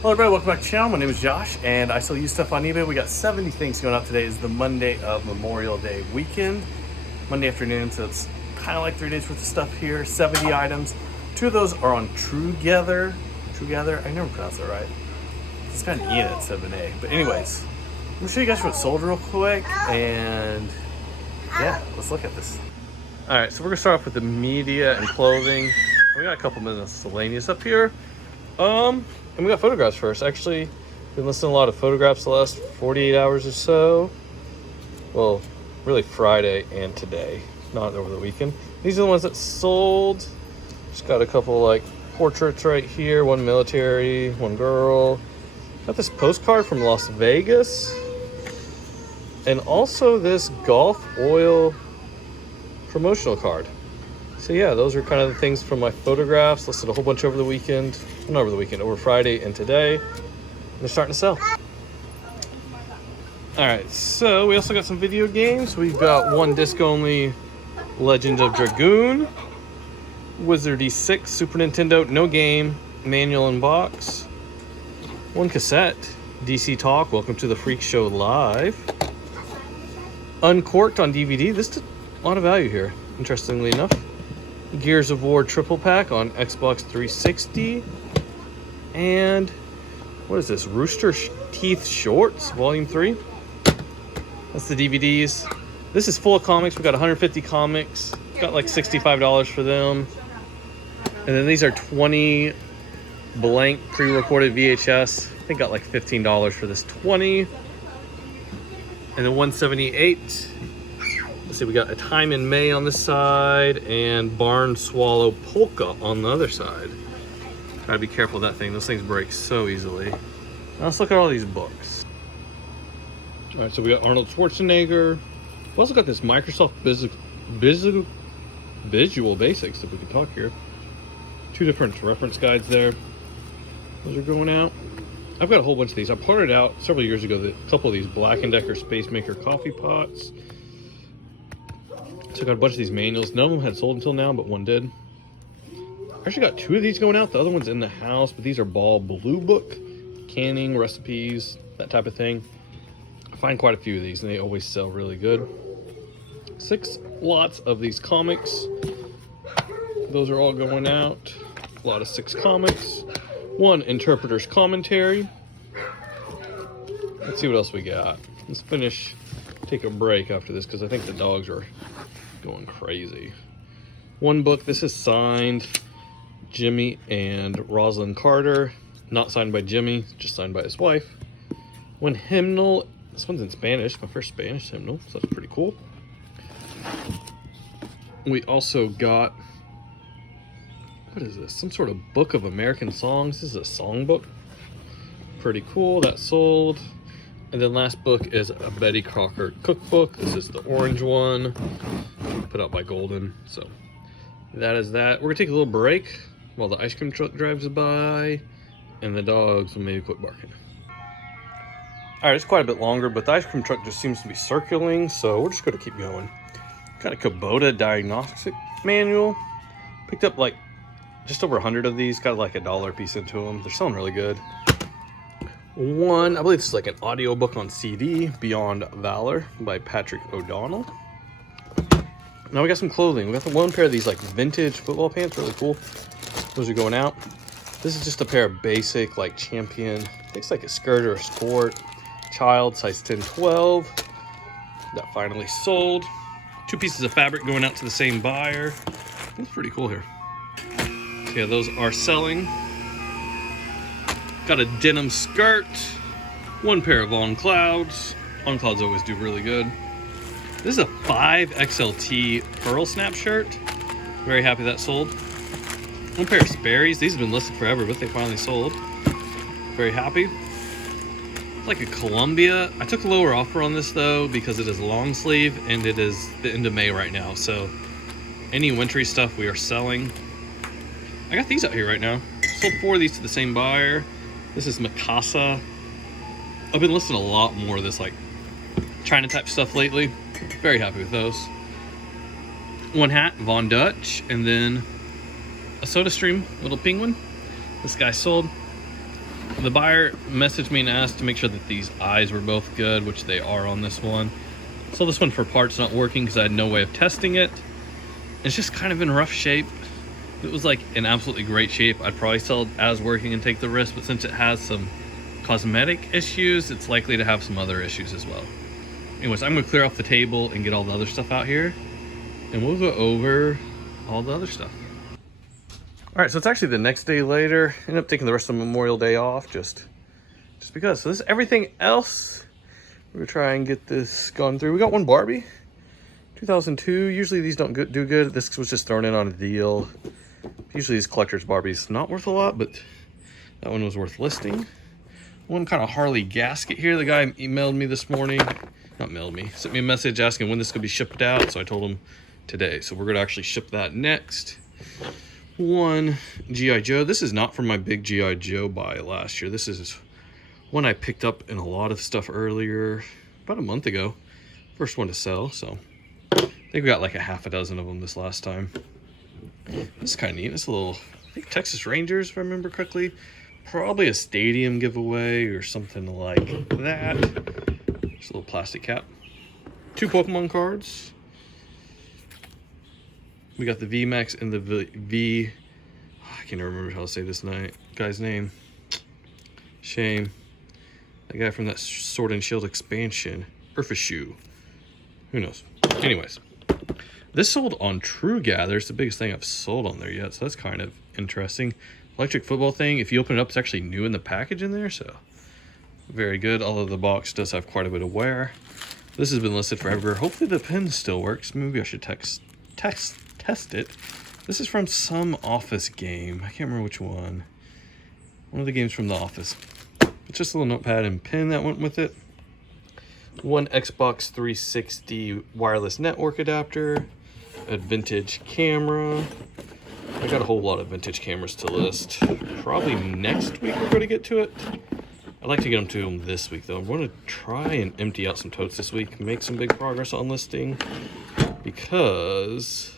Hello everybody, welcome back to the channel. My name is Josh and I sell used stuff on eBay. We got 70 things going up. Today is the Monday of Memorial Day weekend. Monday afternoon, so it's kind of like 3 days worth of stuff here. 70 items. 2 of those are on Truegather. Truegather? I never pronounced that right. It's kind of an E instead of an A. But anyways, I'm going to show you guys what sold real quick. And yeah, let's look at this. Alright, so we're going to start off with the media and clothing. We got a couple miscellaneous up here. And we got photographs first. Actually, been listening to a lot of photographs the last 48 hours or so. Well, really Friday and today, not over the weekend. These are the ones that sold. Just got a couple like portraits right here. One military, one girl. Got this postcard from Las Vegas. And also this Golf Oil promotional card. So yeah, those are kind of the things from my photographs. Listed a whole bunch over the weekend. Well, not over the weekend, over Friday and today. And they're starting to sell. Alright, so we also got some video games. We've got one disc only Legend of Dragoon. Wizardy 6 Super Nintendo, no game, manual in box. One cassette, DC Talk, Welcome to the Freak Show Live. Uncorked on DVD. This is a lot of value here, interestingly enough. Gears of War triple pack on Xbox 360. And what is this? Rooster Teeth Shorts, Volume 3. That's the DVDs. This is full of comics. We got 150 comics. Got like $65 for them. And then these are 20 blank pre-recorded VHS. I think got like $15 for this 20. And then 178. Let's see, we got A Time in May on this side and Barn Swallow Polka on the other side. Gotta be careful of that thing. Those things break so easily. Now let's look at all these books. All right, so we got Arnold Schwarzenegger. We also got this Microsoft Visual Basics, if we can talk here. 2 different reference guides there. Those are going out. I've got a whole bunch of these. I parted out several years ago a couple of these Black & Decker Space Maker coffee pots. So I got a bunch of these manuals. None of them had sold until now, but one did. I actually got 2 of these going out. The other one's in the house, but these are Ball Blue Book, canning, recipes, that type of thing. I find quite a few of these, and they always sell really good. 6 lots of these comics. Those are all going out. A lot of 6 comics. 1 interpreter's commentary. Let's see what else we got. Let's take a break after this because I think the dogs are going crazy. 1 book. This is signed Jimmy and Rosalind Carter. Not signed by Jimmy, just signed by his wife. 1 hymnal. This one's in Spanish. My first Spanish hymnal, so that's pretty cool. We also got, what is this? Some sort of book of American songs. This is a songbook. Pretty cool. That sold. And then last book is a Betty Crocker cookbook. This is the orange one, put out by Golden. So that is that. We're gonna take a little break while the ice cream truck drives by and the dogs will maybe quit barking. All right, it's quite a bit longer, but the ice cream truck just seems to be circling, so we're just gonna keep going. Got a Kubota diagnostic manual. Picked up like just over 100 of these. Got like $1 a piece into them. They're selling really good. 1, I believe this is like an audiobook on CD, Beyond Valor by Patrick O'Donnell. Now we got some clothing. We got the 1 pair of these like vintage football pants, really cool. Those are going out. This is just a pair of basic like Champion, I think it's like a skirt or a sport, child, size 10-12. That finally sold. 2 pieces of fabric going out to the same buyer. That's pretty cool here. Yeah, those are selling. Got a denim skirt, 1 pair of On Clouds. On Clouds always do really good. This is a 5XLT Pearl Snap shirt. Very happy that sold. 1 pair of Sperry's. These have been listed forever, but they finally sold. Very happy. It's like a Columbia. I took a lower offer on this though because it is long sleeve and it is the end of May right now. So any wintry stuff we are selling. I got these out here right now. Sold 4 of these to the same buyer. This is Mikasa. I've been listing a lot more of this like China type stuff lately. Very happy with those. 1 hat, Von Dutch, and then a SodaStream little penguin. This guy sold. The buyer messaged me and asked to make sure that these eyes were both good, which they are on this one. So this one for parts not working because I had no way of testing it. It's just kind of in rough shape. If it was like in absolutely great shape, I'd probably sell it as working and take the risk, but since it has some cosmetic issues, it's likely to have some other issues as well. Anyways, I'm gonna clear off the table and get all the other stuff out here, and we'll go over all the other stuff. All right, so it's actually the next day later. Ended up taking the rest of Memorial Day off just because. So this is everything else. We're gonna try and get this gone through. We got one Barbie, 2002. Usually these don't do good. This was just thrown in on a deal. Usually these collector's Barbies not worth a lot, but that one was worth listing. One kind of Harley gasket here. The guy emailed me this morning. Not mailed me, sent me a message asking when this could be shipped out. So I told him today. So we're gonna actually ship that next. One G.I. Joe. This is not from my big G.I. Joe buy last year. This is one I picked up in a lot of stuff earlier, about a month ago. First one to sell, so I think we got like a half a dozen of them this last time. This is kind of neat. It's a little, I think Texas Rangers, if I remember correctly. Probably a stadium giveaway or something like that. Just a little plastic cap. 2 Pokemon cards. We got the VMAX and the V. I can't remember how to say this guy's name. Shame. That guy from that Sword and Shield expansion. Urfishu. Who knows? Anyways. This sold on True Gather. It's the biggest thing I've sold on there yet, so that's kind of interesting. Electric football thing. If you open it up, it's actually new in the package in there, so very good. Although the box does have quite a bit of wear. This has been listed forever. Hopefully the pen still works. Maybe I should test it. This is from some Office game. I can't remember which one. One of the games from The Office. It's just a little notepad and pen that went with it. One Xbox 360 wireless network adapter. A vintage camera. I got a whole lot of vintage cameras to list. Probably next week we're going to get to it. I'd like to get them to them this week though. I'm going to try and empty out some totes this week. Make some big progress on listing. Because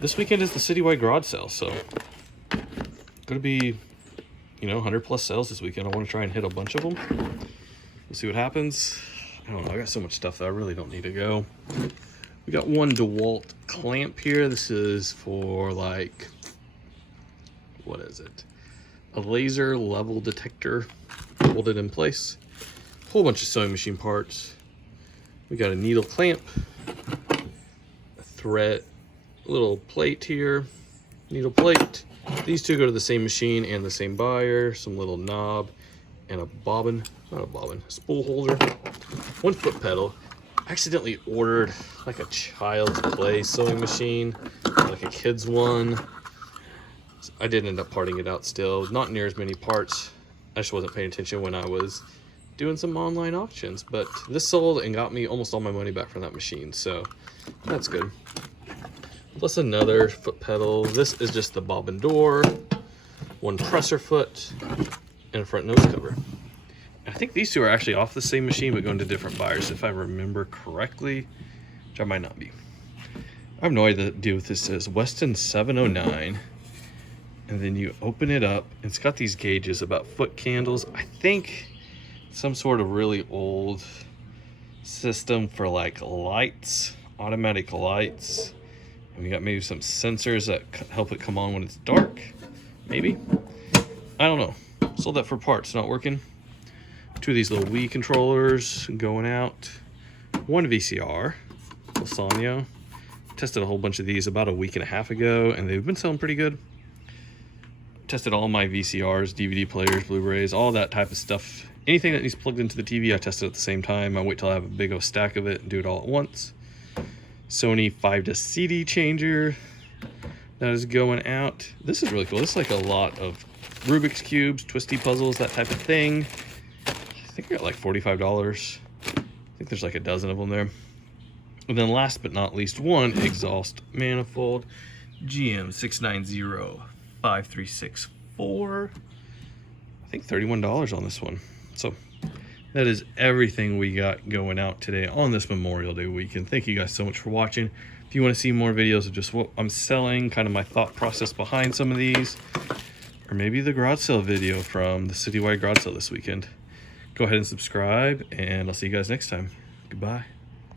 this weekend is the citywide garage sale. So going to be, 100 plus sales this weekend. I want to try and hit a bunch of them. We'll see what happens. I don't know. I got so much stuff that I really don't need to go. We got one DeWalt clamp here. This is for like, what is it? A laser level detector. Hold it in place. Whole bunch of sewing machine parts. We got a needle clamp. A thread, little plate here. Needle plate. These two go to the same machine and the same buyer. Some little knob and a bobbin. Not a bobbin, a spool holder. One foot pedal. I accidentally ordered like a child's play sewing machine, like a kid's one. I did end up parting it out still. Not near as many parts. I just wasn't paying attention when I was doing some online auctions. But this sold and got me almost all my money back from that machine, so that's good. Plus another foot pedal. This is just the bob and door, one presser foot, and a front nose cover. I think these two are actually off the same machine but going to different buyers if I remember correctly, which I might not be. I have no idea what this is. Weston 709. And then you open it up. It's got these gauges about foot candles. I think some sort of really old system for like lights, automatic lights. And we got maybe some sensors that help it come on when it's dark. Maybe. I don't know. Sold that for parts, not working. 2 of these little Wii controllers going out. 1 VCR, Sanyo. Tested a whole bunch of these about a week and a half ago, and they've been selling pretty good. Tested all my VCRs, DVD players, Blu-rays, all that type of stuff. Anything that needs plugged into the TV, I test it at the same time. I wait till I have a big old stack of it and do it all at once. Sony 5-disc CD changer. That is going out. This is really cool. This is like a lot of Rubik's Cubes, twisty puzzles, that type of thing. I think I got like $45. I think there's like a dozen of them there. And then last but not least, one exhaust manifold. GM 6905364. I think $31 on this one. So that is everything we got going out today on this Memorial Day weekend. Thank you guys so much for watching. If you want to see more videos of just what I'm selling, kind of my thought process behind some of these, or maybe the garage sale video from the citywide garage sale this weekend. Go ahead and subscribe, and I'll see you guys next time. Goodbye.